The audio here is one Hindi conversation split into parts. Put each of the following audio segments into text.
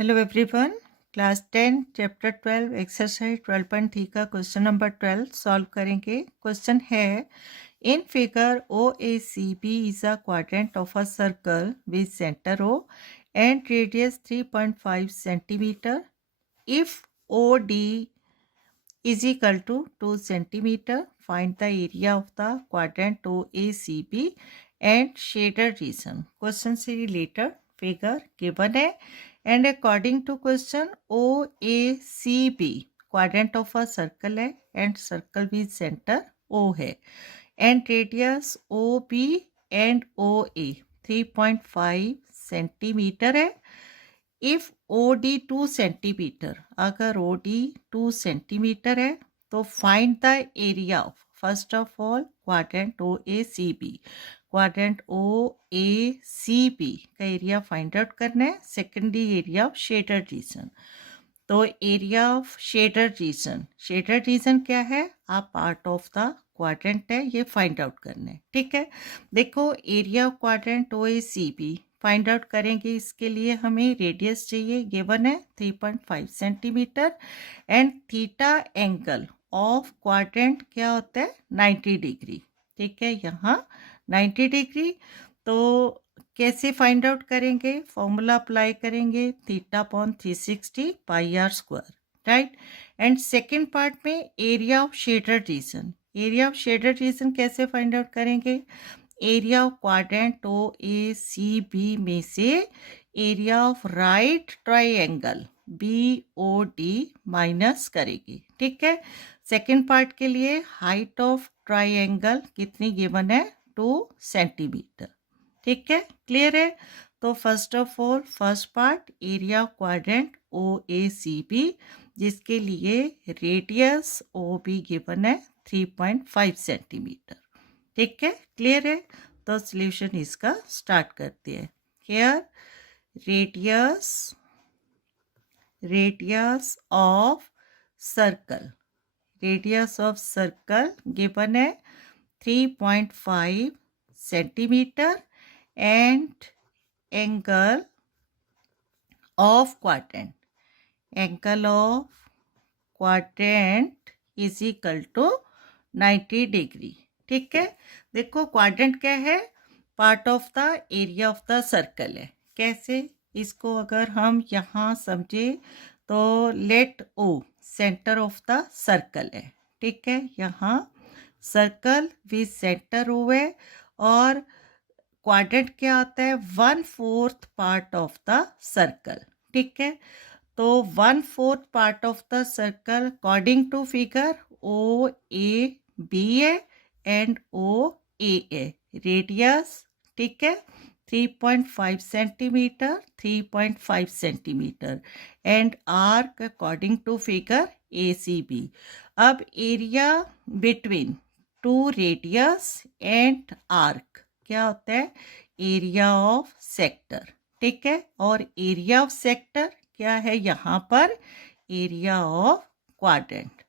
Hello everyone, class 10 chapter 12 exercise 12.3 का क्वेश्चन नंबर 12 सॉल्व करेंगे। क्वेश्चन है in figure O A C B is a quadrant of a circle with centre O and radius 3.5 centimetre. If O D is equal to 2 centimeter, find the area of the quadrant OACB and shaded region. Question से related figure given है and according to question OACB quadrant of a circle है and circle with center O है and radius OB and OA 3.5 centimetre है। इफ ओ डी 2 सेंटीमीटर, अगर ओ डी 2 सेंटीमीटर है तो find the area of first of all quadrant O A C B. Quadrant O A C B का एरिया फाइंड आउट करना है। Secondly area of shaded region. तो एरिया ऑफ शेडेड रीजन क्या है? आप पार्ट ऑफ द क्वाड्रेंट है, ये फाइंड आउट करना है। ठीक है, देखो area of quadrant O A C B find out करेंगे। इसके लिए हमें रेडियस चाहिए, गिवन है 3.5 centimetre and theta angle of quadrant क्या होता है? 90 डिग्री। ठीक है, यहाँ 90 डिग्री। तो कैसे फाइंड आउट करेंगे? फॉर्मूला अप्लाई करेंगे, theta upon 360 pi are square, right. And second part में area of shaded region. Area of shaded region कैसे फाइंड आउट करेंगे? Area of quadrant O A C B में से area of right triangle B O D minus करेगी। ठीक है, सेकेंड पार्ट के लिए हाइट ऑफ ट्राइंगल कितनी गिवन है? 2 सेंटीमीटर। ठीक है, क्लियर है। तो first of all first part area of quadrant O A C B, जिसके लिए रेडियस ओ बी गिवन है 3.5 सेंटीमीटर। ठीक है, क्लियर है। तो सॉल्यूशन इसका स्टार्ट करते हैं। Here radius of circle given है 3.5 centimetre and angle of quadrant is equal to 90 degree. ठीक है, देखो क्वाड्रेंट क्या है? Part of the area of the circle है। कैसे? इसको अगर हम यहाँ समझे तो let O centre of the circle है। ठीक है, यहाँ सर्कल विद सेंटर ओ है और क्वाड्रेंट क्या आता है? 1/4 पार्ट ऑफ द सर्कल। ठीक है, तो 1/4 part of the circle according to figure O A B है एंड ओ ए है। रेडियस ठीक है 3.5 centimetre and arc according to figure A C B. अब area between two radius and arc क्या होता है? Area of sector. ठीक है, और एरिया ऑफ सेक्टर क्या है? यहाँ पर एरिया ऑफ क्वाड्रेंट।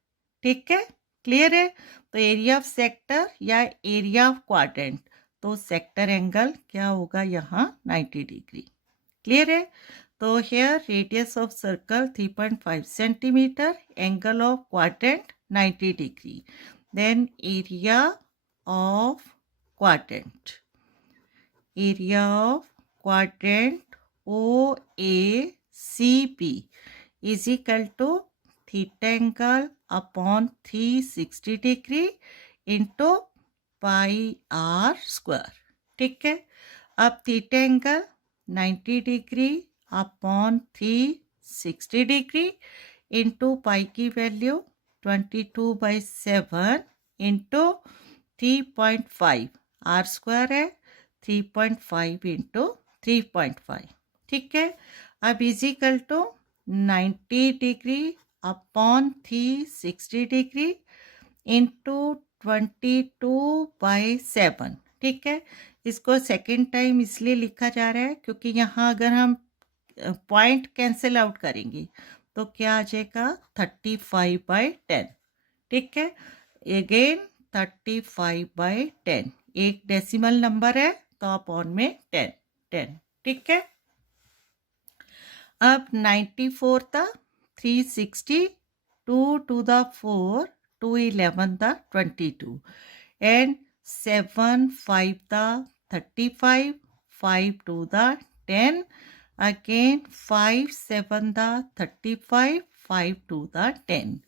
ठीक है, क्लियर है। तो एरिया ऑफ सेक्टर या एरिया ऑफ क्वाड्रेंट, तो सेक्टर एंगल क्या होगा? यहाँ 90 डिग्री। क्लियर है। तो here radius of circle 3.5 centimetre, angle of quadrant 90 degree. Then area of quadrant O A C B is equal to theta angle upon 360 degree into pi are square. ठीक है, अब theta angle 90 degree upon 360 degree into pi की वैल्यू 22/7 इंटू 3.5 आर स्क्वायर है 3.5 इंटू 3.5। ठीक है, अब is equal to 90 degree upon 360 degree into 22/7। ठीक है, इसको सेकेंड टाइम इसलिए लिखा जा रहा है क्योंकि यहाँ अगर हम पॉइंट कैंसिल आउट करेंगे तो क्या आ जाएगा? 35/10। ठीक है, अगेन 35/10, एक डेसिमल नंबर है तो अपॉन में 10। ठीक है, अब 94 था 360, 2 to the 4, 2 11 था 22, and 7 5 था 35, 5 to the 10, again 5 7 था 35, 5 to the 10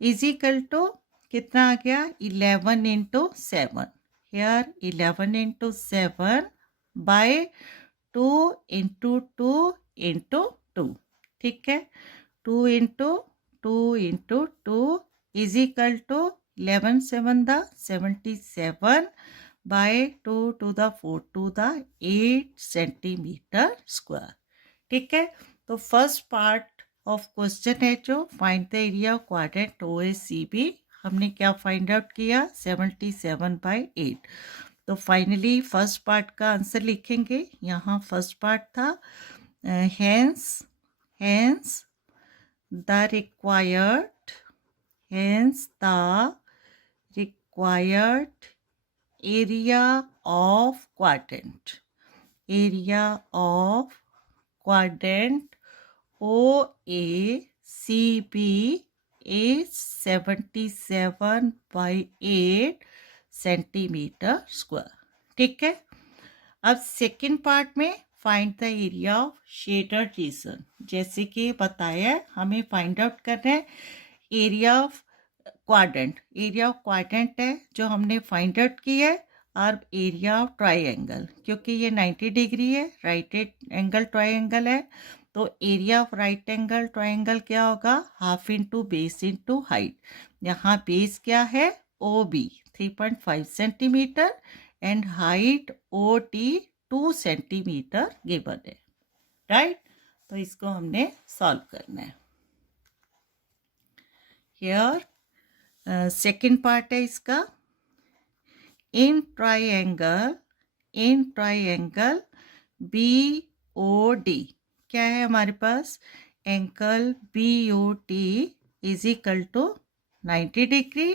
is equal to कितना आ गया 11 into 7. Here 11 into 7 by 2 into 2 into 2. ठीक है 2 into 2 into 2 is equal to 11 7 the 77 by 2 to the 4 to the 8 centimeter square. ठीक है तो फर्स्ट पार्ट ऑफ क्वेश्चन है जो find the area of quadrant OACB. हमने क्या फाइंड आउट किया 77/8. तो फाइनली फर्स्ट पार्ट का आंसर लिखेंगे. यहाँ फर्स्ट पार्ट था hence the required area of quadrant OACB is 77/8 centimetre square. ठीक है अब सेकंड पार्ट में find the area of shaded region. जैसे कि बताया हमें फाइंड आउट करना है area of quadrant. Area of quadrant है जो हमने फाइंड आउट किया है. और एरिया ऑफ ट्राइंगल क्योंकि ये 90 डिग्री है राइट एंगल ट्राइंगल है तो area of right angle triangle क्या होगा half into base into height. यहाँ बेस क्या है OB 3.5 centimetre and height OT 2 centimetre given है. राइट तो इसको हमने सॉल्व करना है. हियर सेकंड पार्ट है इसका. इन ट्राइंगल BOD क्या है हमारे पास angle BOT is equal to 90 degree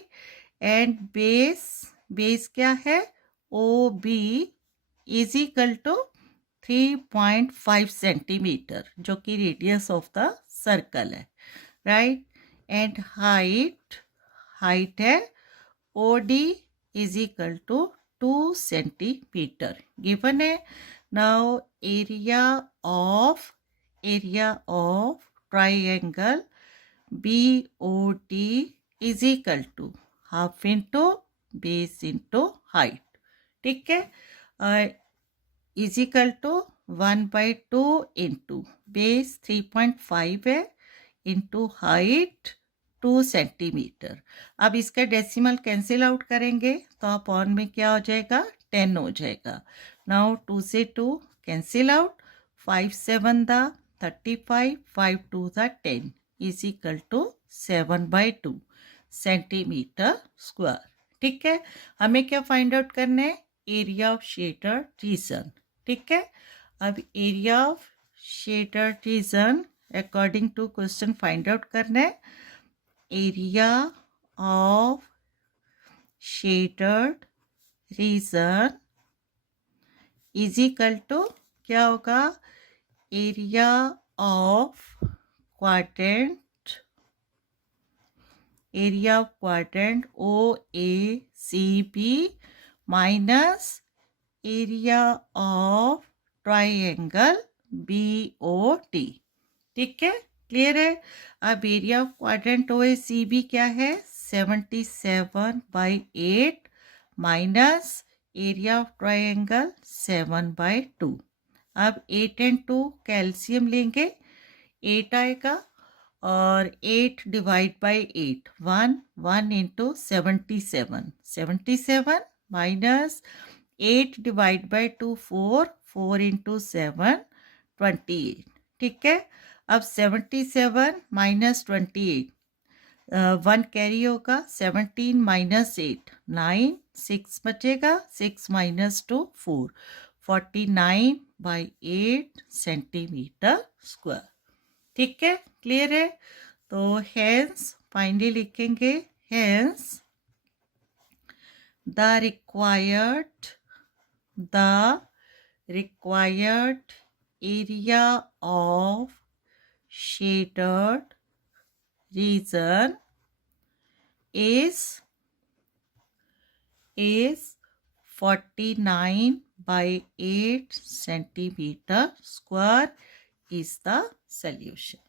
and base क्या है OB is equal to 3.5 centimetre जो कि रेडियस ऑफ द सर्कल है. राइट एंड हाइट है OD is equal to 2 centimeter given है. Now area of triangle BOD is equal to half into base into height. ठीक है is equal to 1/2 into base 3.5 है into height 2 सेंटीमीटर. अब इसका डेसिमल कैंसिल आउट करेंगे तो अपॉन में क्या हो जाएगा 10 हो जाएगा. नाउ 2 से 2 कैंसिल आउट 5 7 दा 35 5 2 दा 10 is equal to 7/2 centimetre square. ठीक है हमें क्या फाइंड आउट करना है एरिया ऑफ शेडर रीजन. ठीक है अब area of shaded region according to question find out करना है. Area of shaded region is equal to क्या होगा area of quadrant OACB minus area of triangle BOT. ठीक है क्लियर है. अब एरिया ऑफ क्वाड्रेंट OACB क्या है 77/8 माइनस एरिया ऑफ ट्राइंगल 7/2. अब 8 and 2 कैल्शियम लेंगे 8 आएगा और 8 divide by 8 1 into 77 minus 8 divide by 2 4 into 7 28. ठीक है अब 77 माइनस 28 1 कैरी होगा 17 माइनस 8 9 6 बचेगा 6 माइनस 2 4 49/8 सेंटीमीटर स्क्वायर. ठीक है क्लियर है. तो हेंस फाइनली लिखेंगे hence the required area of shaded region is 49 by 8 centimeter square is the solution.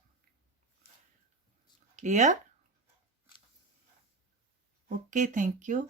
Clear? Okay, thank you.